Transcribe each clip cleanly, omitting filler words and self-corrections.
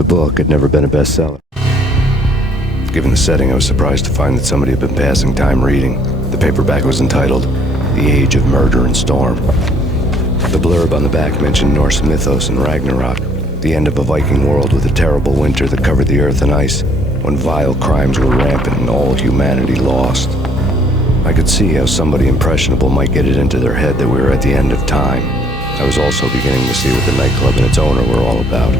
The book had never been a bestseller. Given the setting, I was surprised to find that somebody had been passing time reading. The paperback was entitled The Age of Murder and Storm. The blurb on the back mentioned Norse mythos and Ragnarok, the end of a Viking world with a terrible winter that covered the earth in ice, when vile crimes were rampant and all humanity lost. I could see how somebody impressionable might get it into their head that we were at the end of time. I was also beginning to see what the nightclub and its owner were all about.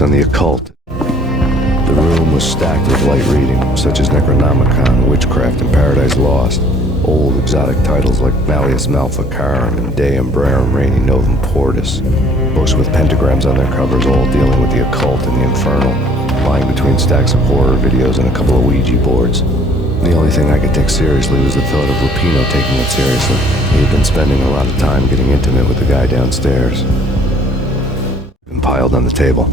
On the occult. The room was stacked with light reading, such as Necronomicon, Witchcraft, and Paradise Lost. Old exotic titles like Malleus Maleficarum and De Umbrarum Reini Novum Portus. Books with pentagrams on their covers, all dealing with the occult and the infernal, lying between stacks of horror videos and a couple of Ouija boards. The only thing I could take seriously was the thought of Lupino taking it seriously. He had been spending a lot of time getting intimate with the guy downstairs. Been piled on the table.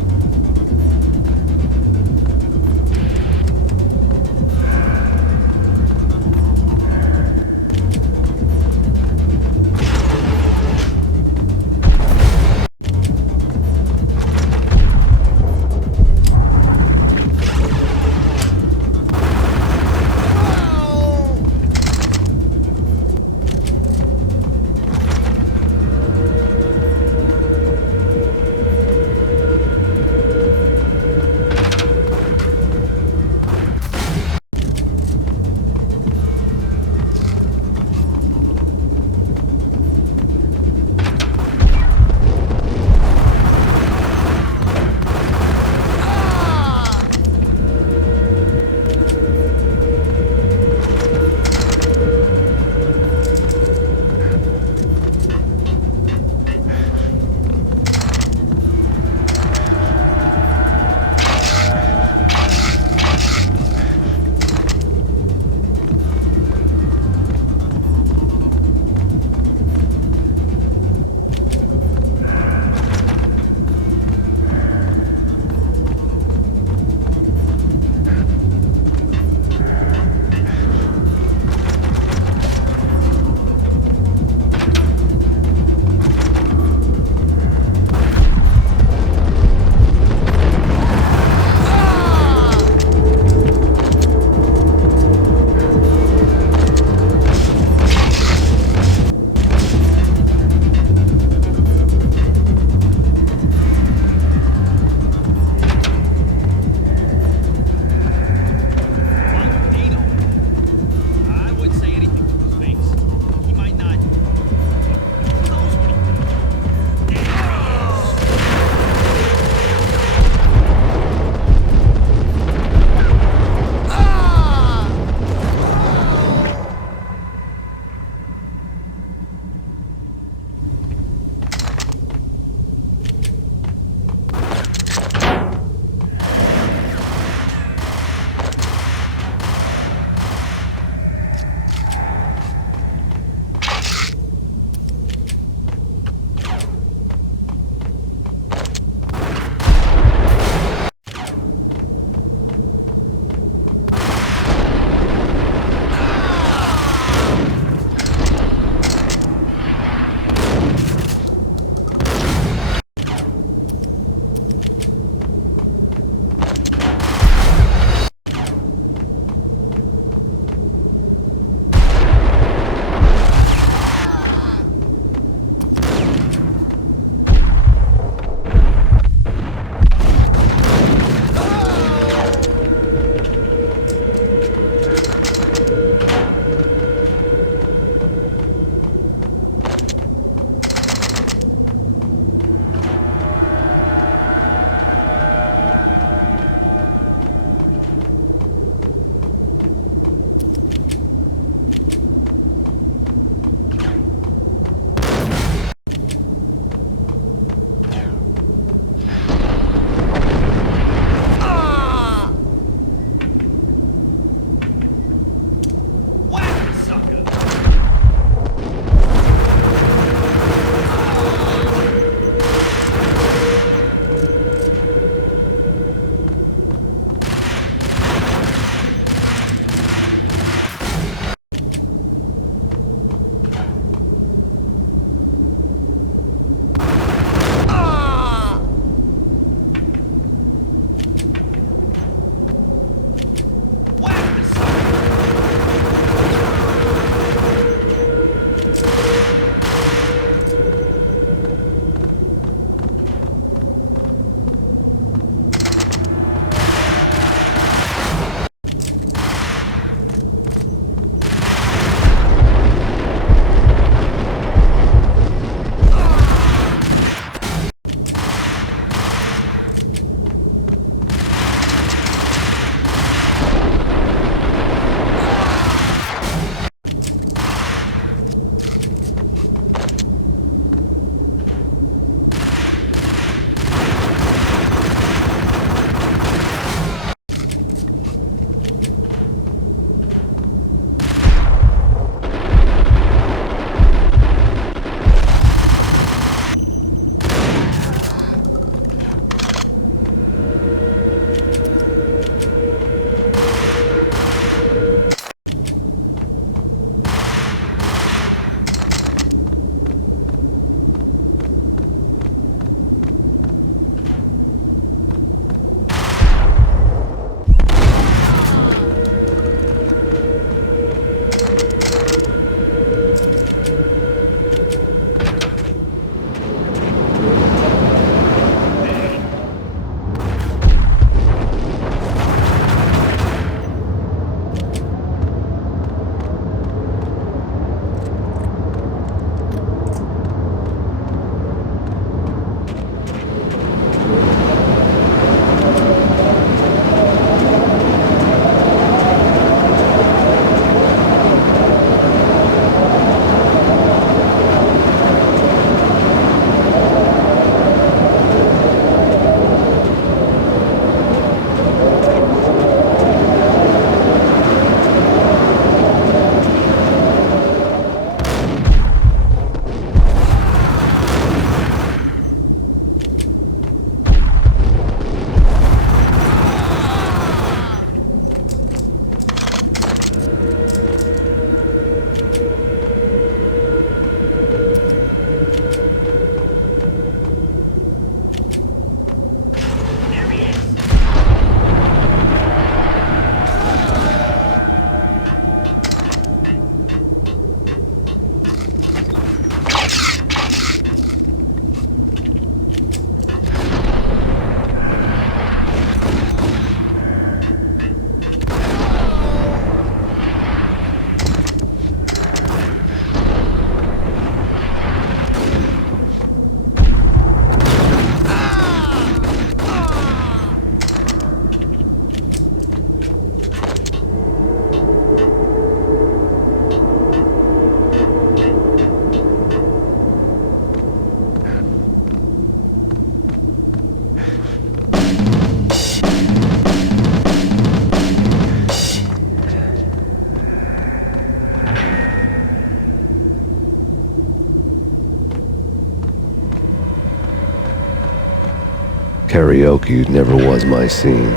Karaoke never was my scene.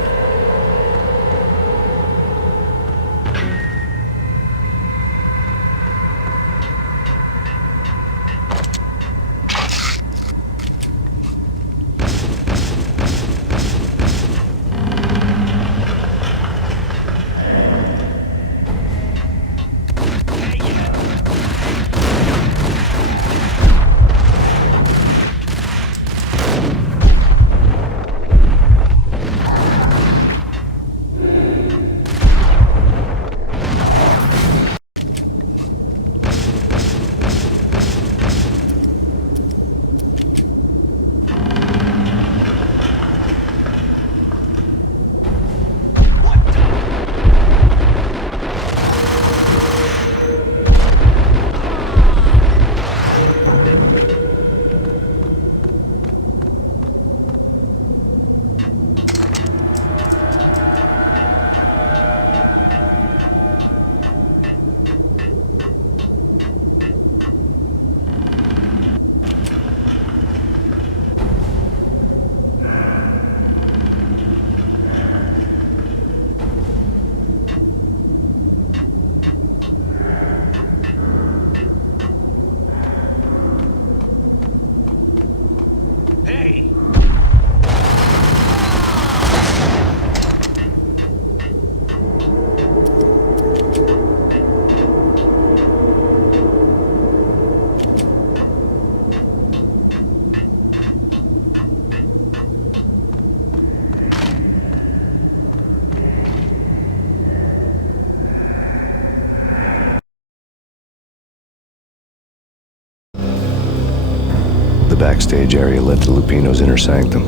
The backstage area led to Lupino's inner sanctum.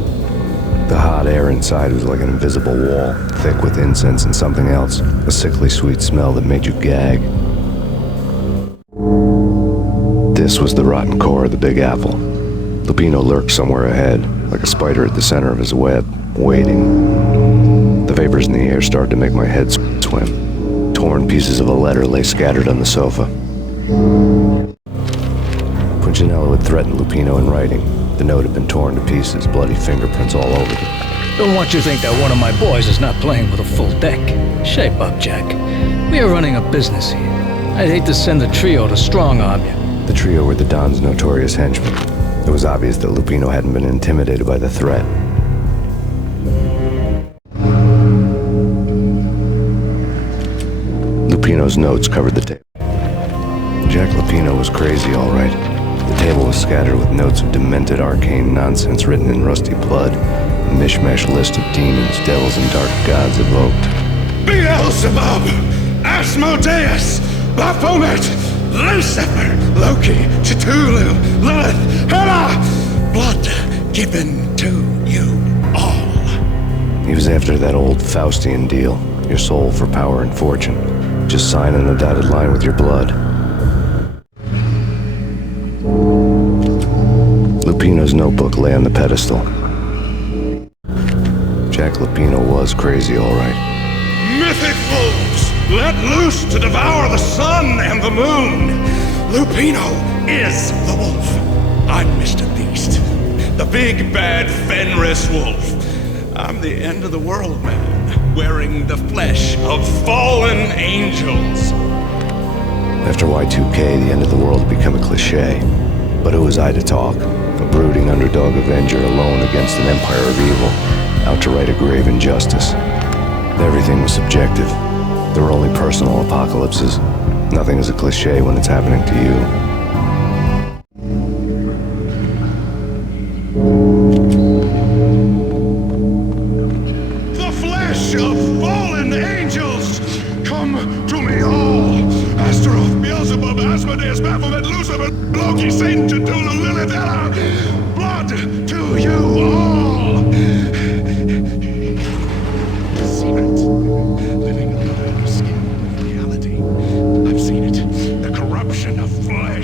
The hot air inside was like an invisible wall, thick with incense and something else, a sickly sweet smell that made you gag. This was the rotten core of the Big Apple. Lupino lurked somewhere ahead, like a spider at the center of his web, waiting. The vapors in the air started to make my head swim. Torn pieces of a letter lay scattered on the sofa. Punchinello had threatened Lupino in writing. The note had been torn to pieces, bloody fingerprints all over it. Don't want you to think that one of my boys is not playing with a full deck. Shape up, Jack. We are running a business here. I'd hate to send the trio to strong-arm you. The trio were the Don's notorious henchmen. It was obvious that Lupino hadn't been intimidated by the threat. Lupino's notes covered the table. Jack Lupino was crazy, all right. The table was scattered with notes of demented arcane nonsense written in rusty blood, a mishmash list of demons, devils, and dark gods evoked. Beelzebub, Asmodeus, Baphomet, Lucifer, Loki, Cthulhu, Lilith, Hela, blood given to you all. He was after that old Faustian deal, your soul for power and fortune. Just sign on the dotted line with your blood. Lupino's notebook lay on the pedestal. Jack Lupino was crazy, all right. Mythic wolves, let loose to devour the sun and the moon. Lupino is the wolf. I'm Mr. Beast, the big bad Fenris wolf. I'm the end of the world man, wearing the flesh of fallen angels. After Y2K, the end of the world had become a cliche. But who was I to talk? A brooding underdog avenger alone against an empire of evil, out to right a grave injustice. Everything was subjective. There were only personal apocalypses. Nothing is a cliche when it's happening to you. The flesh of fallen angels, come to me all. Astaroth, Beelzebub, Asmodeus, Baphomet, Lucifer, Loki, Satan, Cthulhu, Lilith, Hela, blood to you all. I've seen it, living under the skin of reality. I've seen it, the corruption of flesh.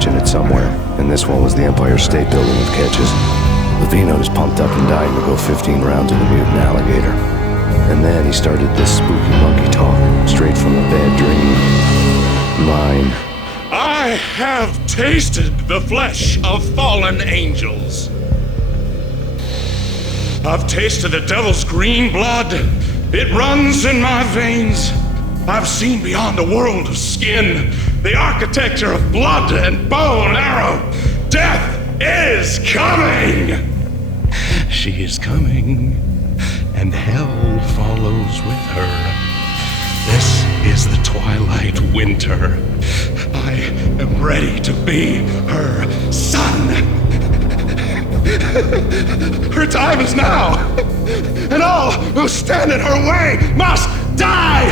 catching it somewhere, and this one was the Empire State Building of catches. Lupino was pumped up and dying to go 15 rounds with a mutant alligator. And then he started this spooky monkey talk, straight from a bad dream. Mine. I have tasted the flesh of fallen angels. I've tasted the devil's green blood. It runs in my veins. I've seen beyond a world of skin, the architecture of blood and bow and arrow. Death is coming! She is coming, and hell follows with her. This is the twilight winter. I am ready to be her son. Her time is now, and all who stand in her way must die!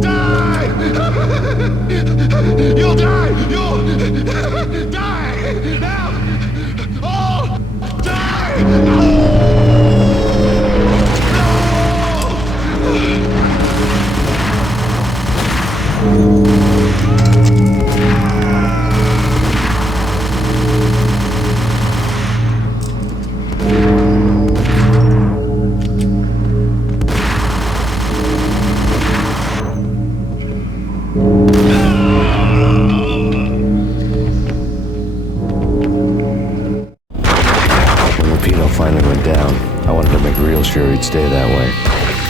Die! You'll die! You'll die! Now! All die! Finally went down. I wanted to make real sure he'd stay that way.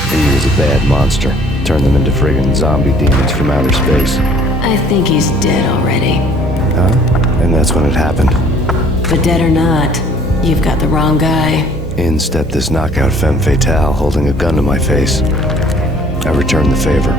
He was a bad monster. Turned them into friggin' zombie demons from outer space. I think he's dead already. Huh? And that's when it happened. But dead or not, you've got the wrong guy. In stepped this knockout femme fatale holding a gun to my face. I returned the favor.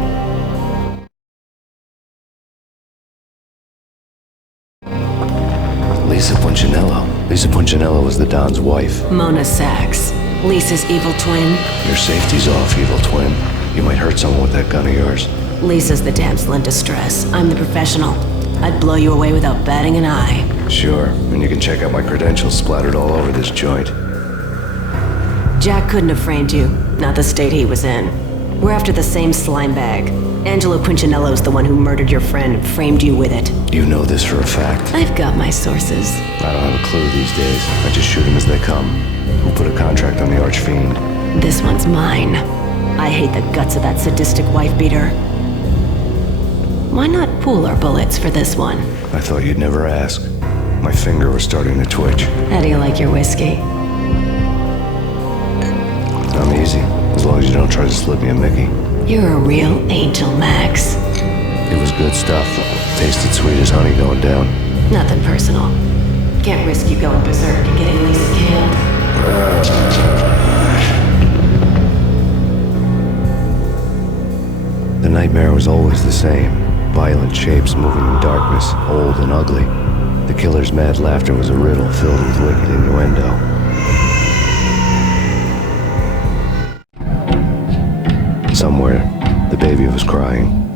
Lisa Punchinello. Lisa Punchinello was the Don's wife. Mona Sachs, Lisa's evil twin. Your safety's off, evil twin. You might hurt someone with that gun of yours. Lisa's the damsel in distress. I'm the professional. I'd blow you away without batting an eye. Sure, and you can check out my credentials splattered all over this joint. Jack couldn't have framed you, not the state he was in. We're after the same slime bag. Angelo Punchinello's the one who murdered your friend and framed you with it. You know this for a fact. I've got my sources. I don't have a clue these days. I just shoot them as they come. Who put a contract on the Archfiend? This one's mine. I hate the guts of that sadistic wife-beater. Why not pool our bullets for this one? I thought you'd never ask. My finger was starting to twitch. How do you like your whiskey? I'm easy, as long as you don't try to slip me a Mickey. You're a real angel, Max. It was good stuff. Tasted sweet as honey going down. Nothing personal. Can't risk you going berserk and getting Lisa killed. The nightmare was always the same. Violent shapes moving in darkness, old and ugly. The killer's mad laughter was a riddle filled with wicked innuendo. Somewhere, the baby was crying.